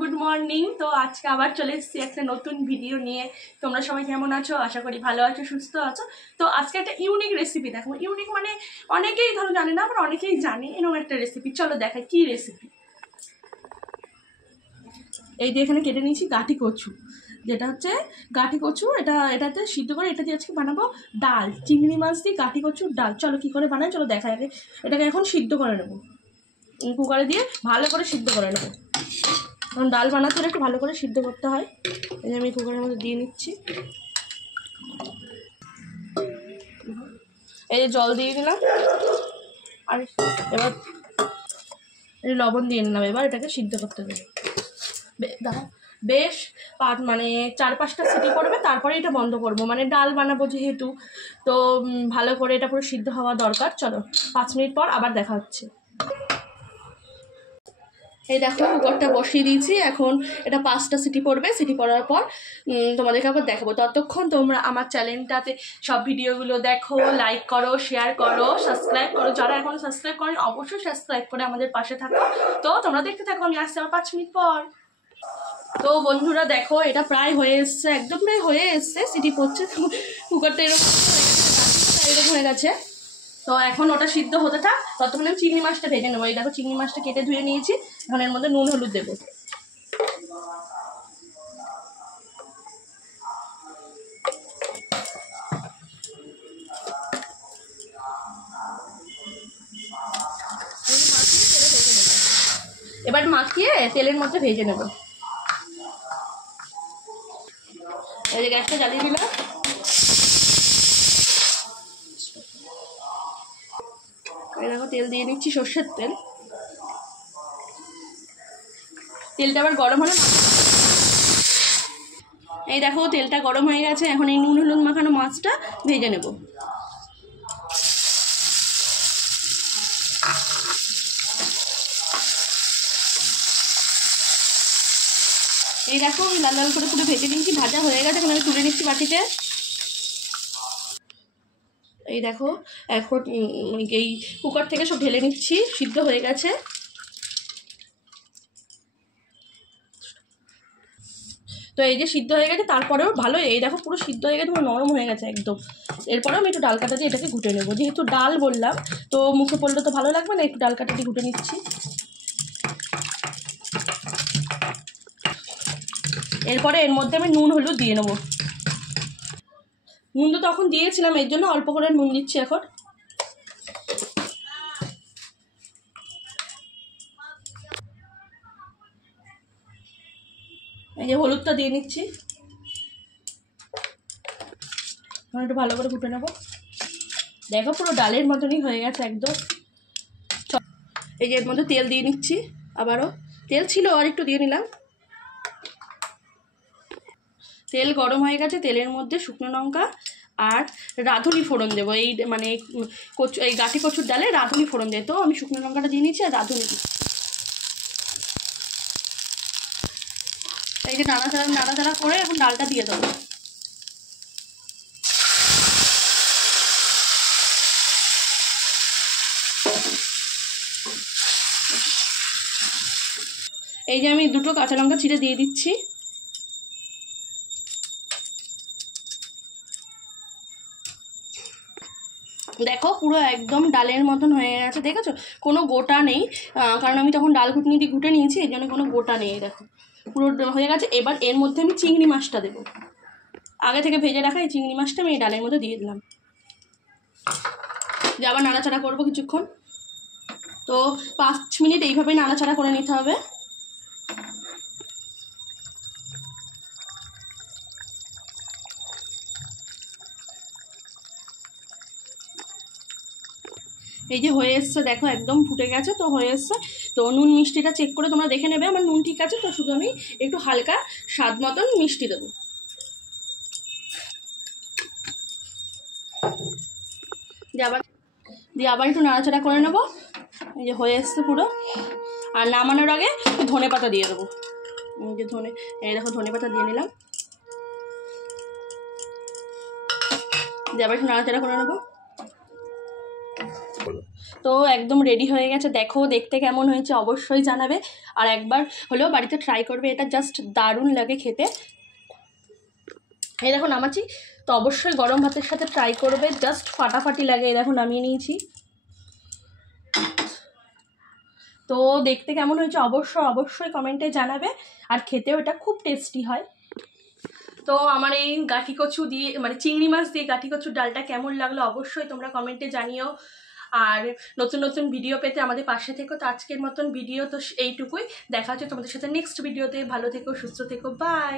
Good morning. তো আজকে আবার চলে এসেছি একটা নতুন ভিডিও নিয়ে। তোমরা সবাই কেমন আছো? আশা করি ভালো আছো, সুস্থ আছো। তো আজকে একটা ইউনিক রেসিপি দেখো। ইউনিক মানে অনেকেই ধরো জানে না, আবার অনেকেই জানে, এরকম একটা রেসিপি। চলো দেখাই কি রেসিপি। এই দিয়ে এখানে কেটে নিয়েছি গাঠি কচু, যেটা হচ্ছে গাঠি কচু। এটাতে সিদ্ধ করে এটা দিয়ে আজকে বানাবো ডাল, চিংড়ি মাছ দিয়ে গাঠি কচুর ডাল। চলো কি করে বানাই, চলো দেখা যাবে। এটাকে এখন সিদ্ধ করে নেবো, কুকারে দিয়ে ভালো করে সিদ্ধ করে নেবো। কারণ ডাল বানাতে হলে একটু ভালো করে সিদ্ধ করতে হয়। এই যে আমি কুকারের মধ্যে দিয়ে নিচ্ছি। এই যে জল দিয়ে দিলাম, আর এবার লবণ দিয়ে নিলাম। এবার এটাকে সিদ্ধ করতে দেবো। বেশ মানে 4-5টা সিটি পড়বে, তারপরে এটা বন্ধ করব। মানে ডাল বানাবো যেহেতু, তো ভালো করে এটা পুরো সিদ্ধ হওয়া দরকার। চলো 5 মিনিট পর আবার দেখা হচ্ছে। এই দেখো কুকারটা বসিয়ে দিয়েছি, এখন এটা 5টা সিটি পড়বে। সিটি পড়ার পর তোমাদেরকে আবার দেখাবো। ততক্ষণ তোমরা আমার চ্যানেলটাতে সব ভিডিওগুলো দেখো, লাইক করো, শেয়ার করো, সাবস্ক্রাইব করো। যারা এখন সাবস্ক্রাইব করেন অবশ্যই সাবস্ক্রাইব করে আমাদের পাশে থাকো। তো তোমরা দেখতে থাকো, আমি আসছি আবার 5 মিনিট পর। তো বন্ধুরা দেখো, এটা প্রায় হয়ে এসছে, একদম প্রায় হয়ে এসছে। সিটি পড়ছে, কুকারটা এরকম হয়ে গেছে। তো এখন ওটা সিদ্ধ হতে থাক, ততক্ষণ আমি চিংড়ি মাছটা ভেজে নেবো। এই দেখো চিংড়ি মাছটা কেটে ধুয়ে নিয়েছি। এখন এর মধ্যে নুন হলুদ দেবো। এবার মাখিয়ে তেলের মধ্যে ভেজে নেব। এই যে গ্যাসটা জ্বালিয়ে দিলাম। এই দেখো তেল দিয়ে নিচ্ছি, সর্ষের তেল। তেলটা আবার গরম হলে, এই দেখো তেলটা গরম হয়ে গেছে। এখন এই নুন হলুদ মাখানো মাছটা ভেজে নেব। এই দেখো আমি লাল লাল করে পুরো ভেজে নিচ্ছি, ভাজা হয়ে গেছে। এখন আমি তুলে নিচ্ছি বাটিতে। এই দেখো এখন এই কুকার থেকে সব ঢেলে নিচ্ছি, সিদ্ধ হয়ে গেছে। তো এই যে সিদ্ধ হয়ে গেছে, তারপরেও ভালো। এই দেখো পুরো সিদ্ধ হয়ে গেছে, পুরো নরম হয়ে গেছে একদম। এরপরেও আমি একটু ডাল কাটা দিয়ে এটাকে ঘুটে নেবো। যেহেতু ডাল বললাম, তো মুখে পড়লে তো ভালো লাগবে না, একটু ডাল কাটা দিয়ে ঘুটে নিচ্ছি। এরপরে এর মধ্যে আমি নুন হলুদ দিয়ে নেবো। নুন তো তখন দিয়েছিলাম, এর জন্য অল্প করে নুন দিচ্ছি এখন। এই যে হলুদটা দিয়ে নিচ্ছি। একটু ভালো করে ঘুটে নেবো। দেখো পুরো ডালের মতনই হয়ে গেছে একদম। এই যে এর মধ্যে তেল দিয়ে নিচ্ছি, আবারও তেল ছিল আর একটু দিয়ে নিলাম। তেল গরম হয়ে গেছে, তেলের মধ্যে শুকনো লঙ্কা আর রাঁধুনি ফোড়ন দেবো। এই মানে কচু, এই গাঠি কচুর ডালে রাঁধুনি ফোড়ন দেয়, তো আমি শুকনো লঙ্কাটা দিয়ে নিচ্ছি আর রাঁধুনি দিচ্ছি। এই যে নাড়াচাড়া করে এখন ডালটা দিয়ে দেবো। এই যে আমি 2টো কাঁচা লঙ্কা চিড়ে দিয়ে দিচ্ছি। দেখো পুরো একদম ডালের মতন হয়ে গেছে, দেখেছো? কোনো গোটা নেই, কারণ আমি তখন ডাল ঘুটনি দিয়ে ঘুটে নিয়েছি, এই জন্য কোনো গোটা নেই। দেখো পুরো হয়ে গেছে। এবার এর মধ্যে আমি চিংড়ি মাছটা দেবো। আগে থেকে ভেজে রাখা এই চিংড়ি মাছটা আমি এই ডালের মধ্যে দিয়ে দিলাম। যে আবার নাড়াচাড়া করবো কিছুক্ষণ। তো 5 মিনিট এইভাবেই নাড়াচাড়া করে নিতে হবে। এই যে হয়ে এসছে, দেখো একদম ফুটে গেছে। তো হয়ে এসছে, তো নুন মিষ্টিটা চেক করে তোমরা দেখে নেবে। আমার নুন ঠিক আছে, তো শুধু আমি একটু হালকা স্বাদ মতন মিষ্টি দেবো। দিয়ে আবার একটু নাড়াচাড়া করে নেবো। এই যে হয়ে এসছে পুরো। আর নামানোর আগে ধনে পাতা দিয়ে দেবো। এই যে এই দেখো ধনে পাতা দিয়ে নিলাম। দিয়ে আবার একটু নাড়াচাড়া করে নেবো। তো একদম রেডি হয়ে গেছে, দেখো দেখতে কেমন হয়েছে অবশ্যই জানাবে, আর একবার হলেও বাড়িতে ট্রাই করবে, এটা জাস্ট দারুণ লাগে খেতে। এই দেখো নামাচ্ছি, তো অবশ্যই গরম ভাতের সাথে ট্রাই করবে, জাস্ট ফাটাফাটি লাগে। এই দেখো নামিয়ে নিয়েছি, তো দেখতে কেমন হয়েছে অবশ্যই কমেন্টে জানাবে, আর খেতেও এটা খুব টেস্টি হয়। তো আমার এই গাঠি কচু দিয়ে মানে চিংড়ি মাছ দিয়ে গাঠি কচুর ডালটা কেমন লাগলো অবশ্যই তোমরা কমেন্টে জানিও, আর নতুন নতুন ভিডিও পেতে আমাদের পাশে থেকো। তো আজকের মতন ভিডিও তো এইটুকুই, দেখা হচ্ছে তোমাদের সাথে নেক্সট ভিডিওতে। ভালো থেকো, সুস্থ থেকো, বাই।